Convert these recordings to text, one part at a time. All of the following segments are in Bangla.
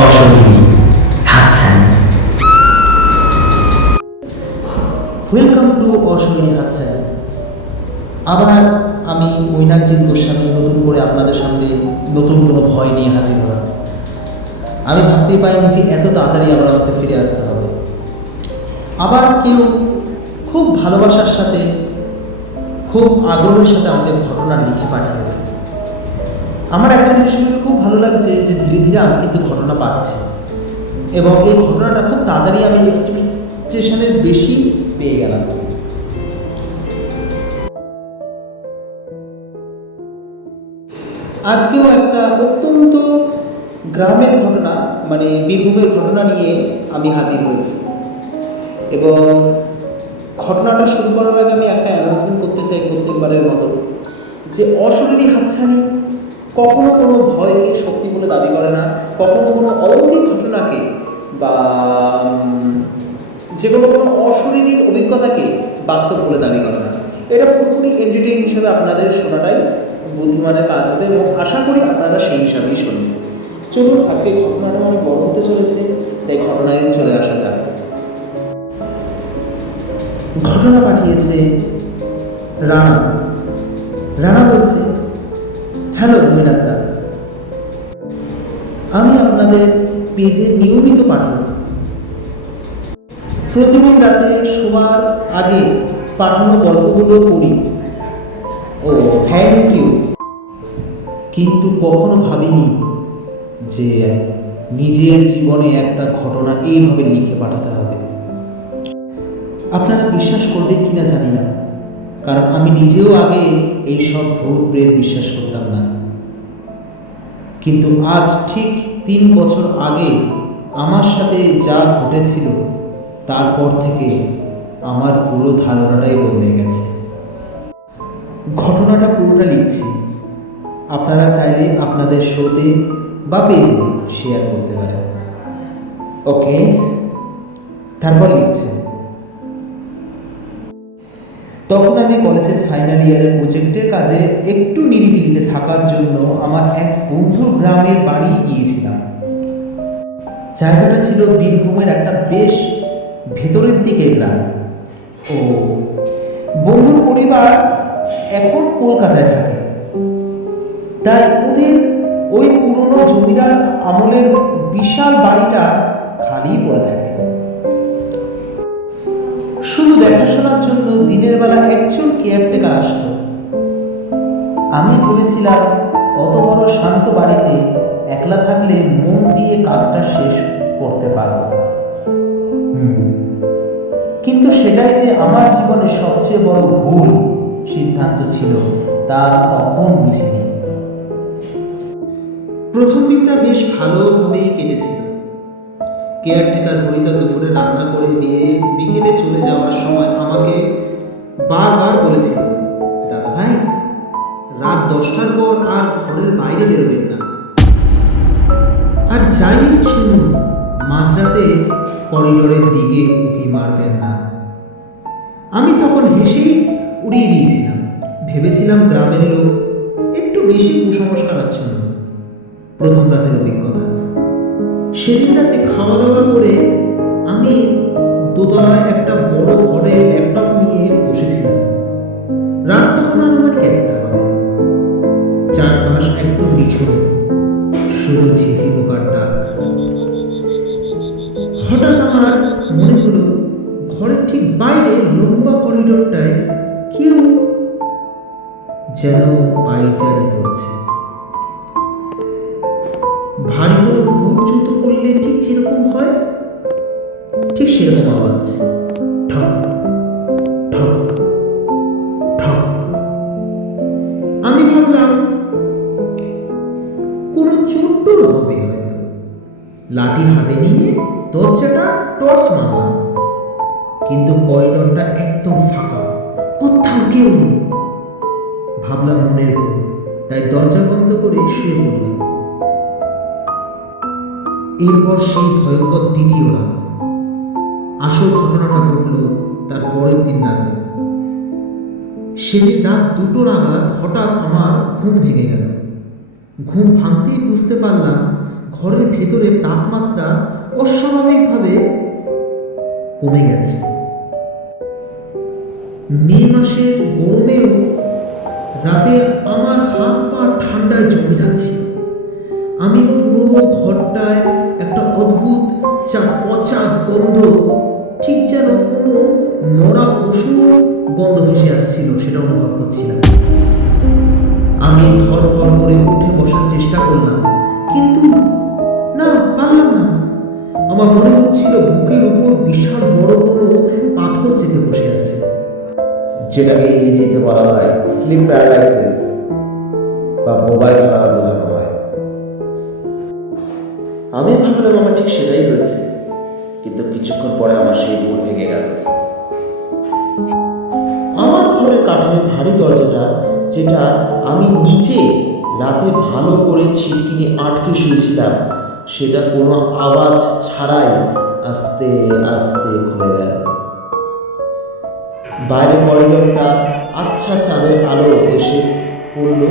অশরীরী হাতছানি। ওয়েলকাম টু অশরীরী হাতছানি। আবার আমি মৈনাকজিৎ গোস্বামী নতুন করে আপনাদের সামনে নতুন কোনো ভয় নিয়ে হাজির হলাম। আমি ভাবতেই পারিনি যে এত তাড়াতাড়ি আবার আমাকে ফিরে আসতে হবে। আবার কেউ খুব ভালোবাসার সাথে খুব আগ্রহের সাথে আমাকে ঘটনা লিখে পাঠিয়েছে। আমার একটা জিনিস ভেবে খুব ভালো লাগছে যে ধীরে ধীরে আমি কিন্তু ঘটনা পাচ্ছি এবং এই ঘটনাটা খুব তাড়াতাড়ি আমি এক্সপেকটেশনের বেশি পেয়ে গেলাম। আজকেও একটা অত্যন্ত গ্রামের ঘটনা, মানে বীরভূমের ঘটনা নিয়ে আমি হাজির হয়েছি এবং ঘটনাটা শুরু করার আগে আমি একটা অ্যানাউন্সমেন্ট করতে চাই প্রত্যেকবারের মতো, যে অশরীরী হাতছানি কখনো কোনো ভয়কে সত্যি বলে দাবি করে না, কখনো কোনো অলৌকিক ঘটনাকে বা যে কোনো অশরীরী অভিজ্ঞতাকে বাস্তব বলে দাবি করে না। এটা পুরোপুরি এন্টারটেইন হিসেবে আপনাদের শোনাটাই বুদ্ধিমানের কাজ হবে এবং আশা করি আপনারা সেই হিসাবেই শোনেন। চলুন, আজকে ঘটনাটা অনেক বড় হতে চলেছে, তাই ঘটনায় চলে আসা যাক। ঘটনা পাঠিয়েছে রানা। রানা বলছে, হ্যালো মৈনাকদা, আমি আপনাদের পেজের নিয়মিত পাঠক। প্রতিদিন রাতে শোবার আগে পাঠানো গল্পগুলো পড়ি। ও থ্যাংক ইউ। কিন্তু কখনো ভাবিনি যে নিজের জীবনে একটা ঘটনা এইভাবে লিখে পাঠাতে হবে। আপনারা বিশ্বাস করবেন কিনা জানি না, কারণ আমি নিজেও আগে এইসব ভূত প্রেত বিশ্বাস করতাম না। কিন্তু আজ ঠিক 3 বছর আগে আমার সাথে যা ঘটেছিল তারপর থেকে আমার পুরো ধারণাটাই বদলে গেছে। ঘটনাটা পুরোটা লিখছি, আপনারা চাইলে আপনাদের শোতে বা পেজে শেয়ার করতে পারেন। ওকে, তারপর লিখছে, তখন আমি কলেজের ফাইনাল ইয়ারের প্রজেক্টের কাজে একটু নিরিবিলিতে থাকার জন্য আমার এক বন্ধুর গ্রামের বাড়ি গিয়েছিলাম। জায়গাটা ছিল বীরভূমের একটা বেশ ভেতরের দিকের গ্রাম। ও বন্ধুর পরিবার এখন কলকাতায় থাকে, তাই ওদের ওই পুরনো জমিদার আমলের বিশাল বাড়িটা খালি পড়ে থাকে। শুধু দেখাশোনার জন্য দিনের বেলা একজন কেয়ারটেকার আসতো। আমি ভেবেছিলাম অত বড় শান্ত বাড়িতে একলা থাকলে মন দিয়ে কাজটা শেষ করতে পারবো। কিন্তু সেটাই যে আমার জীবনের সবচেয়ে বড় ভুল সিদ্ধান্ত ছিল তা তখন বুঝিনি। প্রথম দিনটা বেশ ভালোভাবেই কেটেছিল। কেয়ারটেকার হরিদা দুপুরে রান্না করে দিয়ে বিকেলে চলে যাওয়ার সময় আমাকে বারবার বলেছিল, দাদা ভাই, রাত 10টার পর আর ঘরের বাইরে বেরোবেন না, আর যাই শুনুন মাঝরাতে করিডোরের দিকে উঁকি মারবেন না। আমি তখন হেসেই উড়িয়ে দিয়েছিলাম, ভেবেছিলাম গ্রামের লোক একটু বেশি কুসংস্কারাচ্ছন্ন। প্রথম রাতের অভিজ্ঞতা। সেদিন রাতে খাওয়া দাওয়া করে আমি দোতলায় একটা বড় ঘরে ল্যাপটপ নিয়ে বসেছিলাম। রাত তখন আনুমানিক 1টা হবে। চারপাশ একদম নিছুম, শুধু ঝিঝি পোকার ডাক। হঠাৎ আমার মনে হলো ঘরের ঠিক বাইরে লম্বা করিডোরটায় কেউ যেন পায়চারি করছে। ভারী কোনো বুট জুতো পরলে ঠিক যেরকম হয়, ঠিক সেরকম আওয়াজ, ঠক ঠক ঠক। আমি ভাবলাম কোনো চোট্টর হবে হয়তো। লাঠি হাতে নিয়ে দরজাটা টর্চ মারলাম, কিন্তু করিডোরটা একদম ফাঁকা, কোথাও কেউ নেই। ভাবলাম মনের ভুল, তাই দরজা বন্ধ করে শুয়ে পড়লাম। এরপর সেই ভয়ঙ্কর দ্বিতীয় রাত। আসল ঘটনাটা ঘটল তার পরের দিন রাতে। সেদিন রাত 2টো নাগাদ হঠাৎ আমার ঘুম ভেঙে গেল। ঘুম ভাঙতেই বুঝতে পারলাম ঘরের ভেতরে তাপমাত্রা অস্বাভাবিকভাবে কমে গেছে। মে মাসের গরমেও রাতে আমার হাত পা ঠান্ডায় জমে যাচ্ছিল। আমি পুরো ঘরটায় একটা অদ্ভুত পচা গন্ধ, ঠিক যেন কোনো মরা পশুর গন্ধ ভেসে আসছিল, সেটা অনুভব করছিলাম। আমি ধরফর করে উঠে বসার চেষ্টা করলাম, কিন্তু না, পারলাম না। আমার মনে হচ্ছিল বুকের উপর বিশাল বড় কোনো পাথর চেপে বসে আছে, যেটাকে ইংরেজিতে বলা হয় স্লিপ প্যারালাইসিস বা বোবায় ধরা বোঝানো হয়। আমি ভাবলাম আমার ঠিক সেটাই হয়েছে, কিন্তু কিছুক্ষণ পরে আমার সেই ভুল ভেঙে গেল। আমার ঘরের কাঠের ভারী দরজাটা, যেটা আমি নিচে রাতে ভালো করে ছিটকিনি আটকে শুয়েছিলাম, সেটা কোনো আওয়াজ ছাড়াই আস্তে আস্তে খুলে গেল। বাইরে করিডোরটা আচ্ছা চাঁদের আলো এসে পড়ল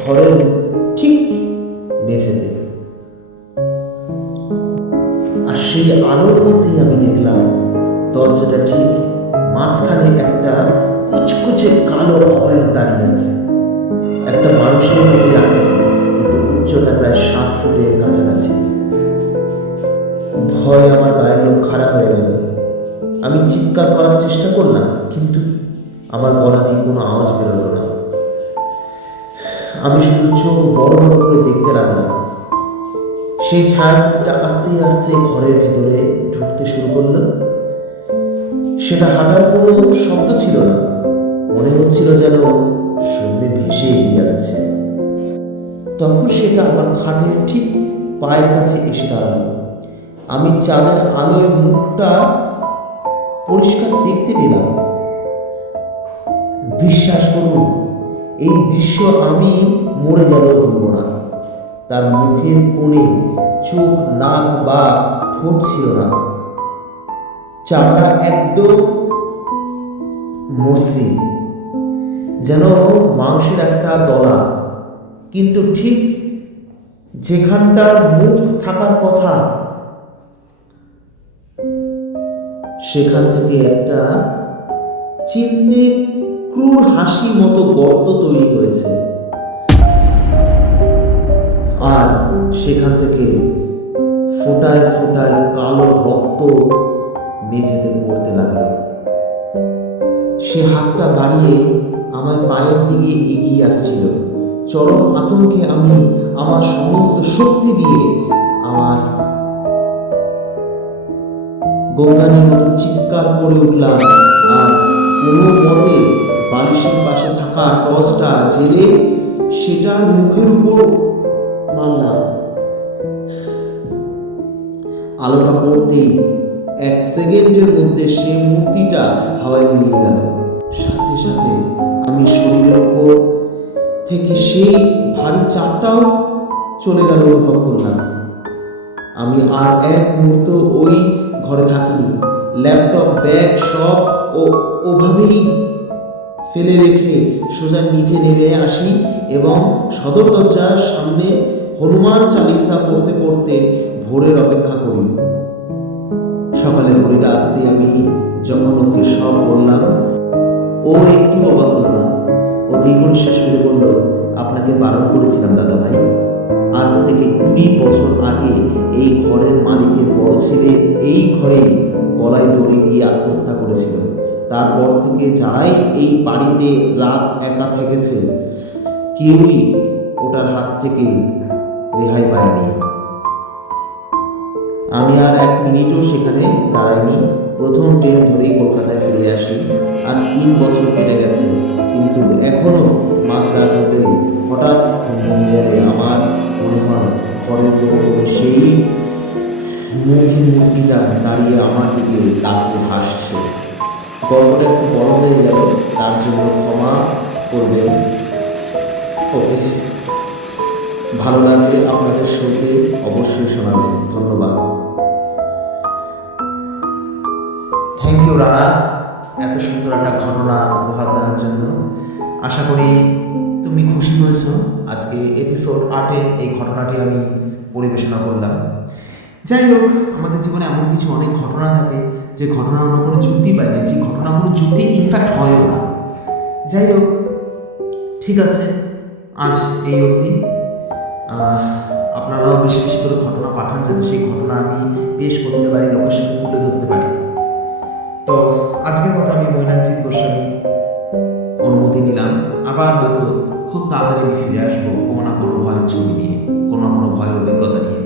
ঘরের ঠিক মেঝেতে, আর সেই আলোর মধ্যেই আমি দেখলাম দরজাটা ঠিক মাঝখানে একটা কুচকুচে কালো অবয়ব দাঁড়িয়ে আছে। একটা মানুষের মতোই আকৃতি, কিন্তু উচ্চতা প্রায় 7 ফুটের কাছাকাছি। ভয় আমার গায়ের লোক খাড়া হয়ে গেল। আমি চিৎকার করার চেষ্টা করলাম, কিন্তু আমার গলা দিয়ে কোনো আওয়াজ বেরোলো না। আমি শুধু চোখ বড় বড় করে দেখতে লাগলাম। সেই ছায়াটা আস্তে আস্তে ঘরের ভেতরে ঢুকতে শুরু করলো। সেটা হাঁটার কোনো শব্দ ছিল না, মনে হচ্ছিল যেন সামনে ভেসে এগিয়ে আসছে। তখন সেটা আমার খাটের ঠিক পায়ের কাছে এসে দাঁড়ালো। আমি চাঁদের আলোয় মুখটা পরিষ্কার দেখতে পেলাম। বিশ্বাস করুন, এই দৃশ্য আমি মরে গেলেও ভুলব না। তার মুখের কোণে চোখ, নাক বা ঠোঁট ছিল না, চামড়া একদম মসৃণ, যেন মাংসের একটা দলা, কিন্তু ঠিক যেখানটার মুখ থাকার কথা সেখান থেকে একটা চিনতে ক্রূর হাসি মতো গর্ত তৈরি হয়েছে, আর সেখান থেকে ফোঁটায় ফোঁটায় কালো রক্ত মেঝেতে পড়তে লাগলো। সে হাতটা বাড়িয়ে আমার পায়ের দিকে এগিয়ে আসছিল। চরম আতঙ্কে আমি আমার সমস্ত শক্তি দিয়ে আমার গঙ্গানির মতো চিৎকার করে উঠলাম, আর কোনো মতে বালিশের পাশে থাকা টর্চটা জেলে সেটার মুখের উপর মারলাম। আলোটা পড়তেই 1 সেকেন্ডের মধ্যে সে মূর্তিটা হাওয়ায় মিলিয়ে গেল। সাথে সাথে আমি শরীরের উপর থেকে সেই ভারী চাপটাও চলে গেল অনুভব করলাম। আমি আর এক মুহূর্ত ওই ঘরে থাকিনি। ল্যাপটপ, ব্যাগ সব ওভাবেই ফেলে রেখে সোজা নিচে নেমে আসি এবং সদর দরজার সামনে হনুমান চালিসা পড়তে পড়তে ভোরের অপেক্ষা করি। সকালে ঘড়িতে আসতে আমি যখন ওকে সব বললাম, ও একটু অবাক হলো না। ও দীর্ঘশ্বাস ফেলে বলল, আপনাকে বারণ করেছিলাম দাদা ভাই। আজ থেকে 20 বছর আগে এই ঘরের মালিকের বড় ছেলে এই ঘরে গলায় দড়ি দিয়ে আত্মহত্যা করেছিল। তারপর থেকে যারাই এই বাড়িতে রাত একা থেকেছে, কেউই ওটার হাত থেকে রেহাই পায়নি। আমি আর 1 মিনিটও সেখানে দাঁড়াইনি। প্রথম ট্রেন ধরেই কলকাতায় ফিরে আসি। আজ 3 বছর কেটে গেছে, কিন্তু এখনো মাঝরাত হলে হঠাৎ ভেঙে গেলে আমার মনে হয় ঘরের দৌড়ে সেই মুখী মূর্তিটা দাঁড়িয়ে আমার দিকে তাকিয়ে হাসছে। গল্পটা একটু বড় হয়ে গেল, তার জন্য ক্ষমা করবেন। ওকে, ভালো লাগলে আপনাদের শোকে অবশ্যই শোনাবেন। ধন্যবাদ। থ্যাংক ইউ রানা, এত সুন্দর একটা ঘটনা উপহার দেওয়ার জন্য। আশা করি তুমি খুশি হয়েছো। আজকে এপিসোড 8 এই ঘটনাটি আমি পরিবেশনা করলাম। যাই হোক, আমাদের জীবনে এমন কিছু অনেক ঘটনা থাকে যে ঘটনার আমরা কোনো যুক্তি পাই না, যে ঘটনা কোনো যুক্তি ইনফ্যাক্ট হয়ও না। যাই হোক, ঠিক আছে, আজ এই অবধি। আপনারাও বেশি বেশি করে ঘটনা পাঠান যাতে সেই ঘটনা আমি পেশ করতে পারি, লোকের সামনে তুলে ধরতে পারি। তো আজকের মতো আমি মৈনাকজিৎ গোস্বামী অনুমতি নিলাম। আবার হয়তো খুব তাড়াতাড়ি আমি ফিরে আসবো কোনো না কোনো ভয়ের ছবি নিয়ে, কোনো না কোনো ভয়ের অভিজ্ঞতা নিয়ে।